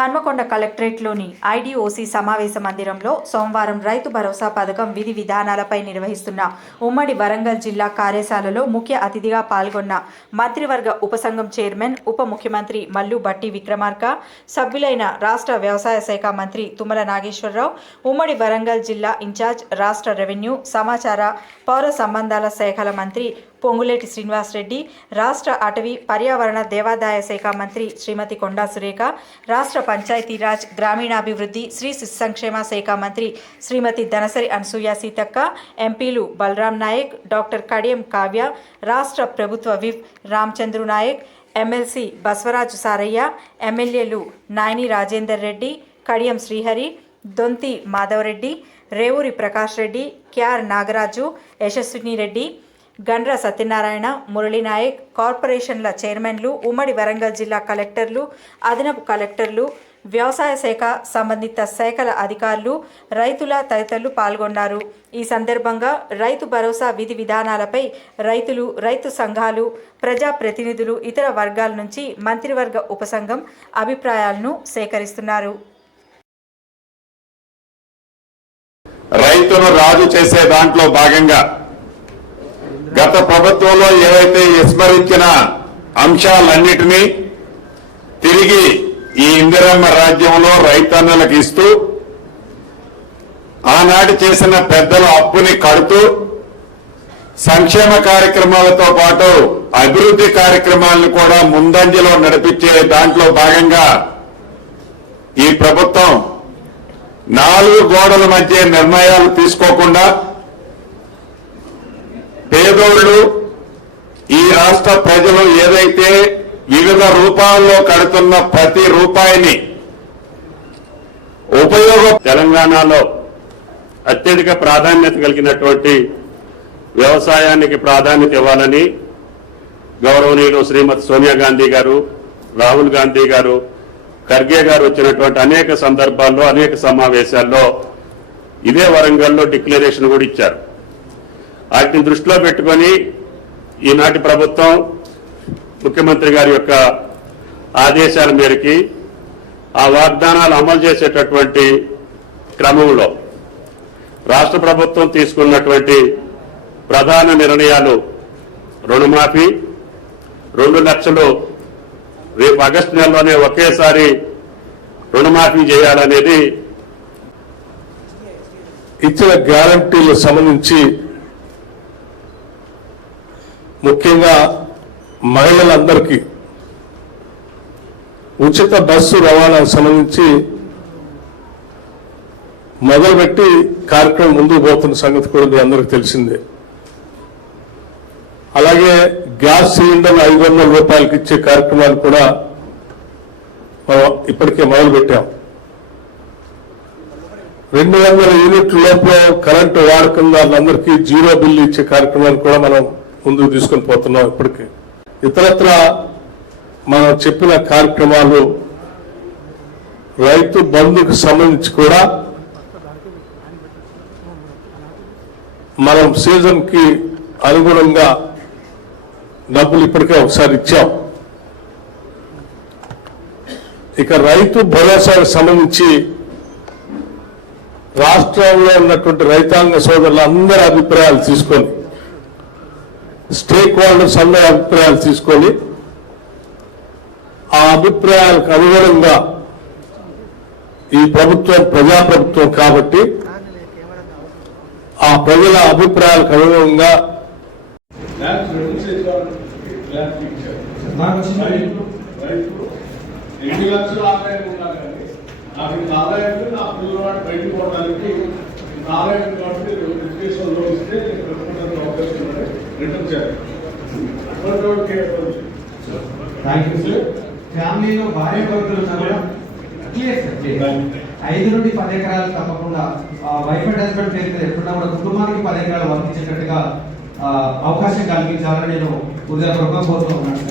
Hanamkonda కలెక్టరేట్లోని IDOC సమావేశ మందిరంలో సోమవారం రైతు భరోసా పథకం విధి విధానాలపై నిర్వహిస్తున్న ఉమ్మడి వరంగల్ జిల్లా కార్యశాలలో ముఖ్య అతిథిగా పాల్గొన్న మంత్రివర్గ ఉపసంఘం చైర్మన్ ఉప ముఖ్యమంత్రి మల్లు భట్టి విక్రమార్క, సభ్యులైన రాష్ట్ర వ్యవసాయ శాఖ మంత్రి తుమ్మల నాగేశ్వరరావు, ఉమ్మడి వరంగల్ జిల్లా ఇన్ఛార్జ్ రాష్ట్ర రెవెన్యూ, సమాచార, పౌర సంబంధాల శాఖల మంత్రి పొంగులేటి శ్రీనివాస్ రెడ్డి, రాష్ట్ర అటవీ, పర్యావరణ, దేవాదాయ శాఖ మంత్రి శ్రీమతి కొండా సురేఖ, రాష్ట్ర పంచాయతీరాజ్, గ్రామీణాభివృద్ధి, శ్రీ శిశు సంక్షేమ శాఖ మంత్రి శ్రీమతి ధనసరి అనసూయ సీతక్క, ఎంపీలు బలరాం నాయక్, డాక్టర్ కడియం కావ్య, రాష్ట్ర ప్రభుత్వ విప్ రామచంద్రు నాయక్, ఎమ్మెల్సీ బసవరాజు సారయ్య, ఎమ్మెల్యేలు నాయని రాజేందర్ రెడ్డి, కడియం శ్రీహరి, దొంతి మాధవరెడ్డి, రేవూరి ప్రకాష్ రెడ్డి, క్యార్ నాగరాజు, యశస్విని రెడ్డి, గండ్ర సత్యనారాయణ, మురళీనాయక్, కార్పొరేషన్ల చైర్మన్లు, ఉమ్మడి వరంగల్ జిల్లా కలెక్టర్లు, అదనపు కలెక్టర్లు, వ్యవసాయ శాఖ సంబంధిత శాఖల అధికారులు, రైతుల తదితరులు పాల్గొన్నారు. ఈ సందర్భంగా రైతు భరోసా విధి విధానాలపై రైతులు, రైతు సంఘాలు, ప్రజాప్రతినిధులు, ఇతర వర్గాల నుంచి మంత్రివర్గ ఉపసంఘం అభిప్రాయాలను సేకరిస్తున్నారు. రైతును రాజు చేసే దాంట్లో భాగంగా గత ప్రభుత్వంలో ఏవైతే విస్మరించిన అంశాలన్నిటినీ తిరిగి ఈ ఇందిరమ్మ రాజ్యంలో రైతన్నులకు ఇస్తూ ఆనాటి చేసిన పెద్దల అప్పుని కడుతూ సంక్షేమ కార్యక్రమాలతో పాటు అభివృద్ధి కార్యక్రమాలను కూడా ముందంజలో నడిపించే దాంట్లో భాగంగా ఈ ప్రభుత్వం 4 గోడల మధ్య నిర్ణయాలు తీసుకోకుండా పేదోళ్ళు, ఈ రాష్ట్ర ప్రజలు ఏదైతే వివిధ రూపాల్లో కడుతున్న ప్రతి రూపాయిని తెలంగాణలో అత్యధిక ప్రాధాన్యత కలిగినటువంటి వ్యవసాయానికి ప్రాధాన్యత ఇవ్వాలని గౌరవనీయులు శ్రీమతి సోనియా గాంధీ గారు, రాహుల్ గాంధీ గారు, ఖర్గే గారు వచ్చినటువంటి అనేక సందర్భాల్లో, అనేక సమావేశాల్లో ఇదే వరంగల్లో డిక్లరేషన్ కూడా ఇచ్చారు. వాటిని దృష్టిలో పెట్టుకొని ఈనాటి ప్రభుత్వం ముఖ్యమంత్రి గారి యొక్క ఆదేశాల మేరకి ఆ వాగ్దానాలు అమలు చేసేటటువంటి క్రమంలో రాష్ట్ర ప్రభుత్వం తీసుకున్నటువంటి ప్రధాన నిర్ణయాలు రుణమాఫీ, 2 లక్షలు రేపు ఆగస్టు నెలలోనే ఒకేసారి రుణమాఫీ చేయాలనేది, ఇచ్చిన గ్యారంటీలకు సంబంధించి ముఖ్యంగా మహిళలందరికీ ఉచిత బస్సు రవాణాకు సంబంధించి మొదలుపెట్టి కార్యక్రమం ముందుకు పోతున్న సంగతి కూడా మీ అందరికీ తెలిసిందే. అలాగే గ్యాస్ సిలిండర్ 500 రూపాయలకి ఇచ్చే కార్యక్రమాలు కూడా మనం ఇప్పటికే మొదలుపెట్టాం. 200 యూనిట్ల లోపల కరెంటు వాడకం వాళ్ళందరికీ 0 బిల్లు ఇచ్చే కార్యక్రమాన్ని కూడా మనం ముందుకు తీసుకొని పోతున్నాం. ఇప్పటికే ఇతరత్ర మనం చెప్పిన కార్యక్రమాలు, రైతు బంధుకు సంబంధించి కూడా మనం సీజన్ కి అనుగుణంగా డబ్బులు ఇప్పటికే ఒకసారి ఇచ్చాం. ఇక రైతు భరోసాకు సంబంధించి రాష్ట్రంలో ఉన్నటువంటి రైతాంగ సోదరుల అందరి అభిప్రాయాలు తీసుకొని, స్టేక్ హోల్డర్స్ అందరి అభిప్రాయాలు తీసుకొని, ఆ అభిప్రాయాలకు అనుగుణంగా ఈ ప్రభుత్వం ప్రజాప్రభుత్వం కాబట్టి ఆ ప్రజల అభిప్రాయాలకు అనుగుణంగా ఫ్యామిలీలో భార్య భర్తలు 5 నుండి 10 ఎకరాలు తప్పకుండా వైఫ్ అండ్ హస్బెండ్ పేరు మీద ఎప్పుడన్నా కూడా కుటుంబానికి 10 ఎకరాలు వర్తించేటట్టుగా అవకాశం కల్పించాలని నేను హృదయపూర్వకంగా కోరుతూ ఉన్నాను.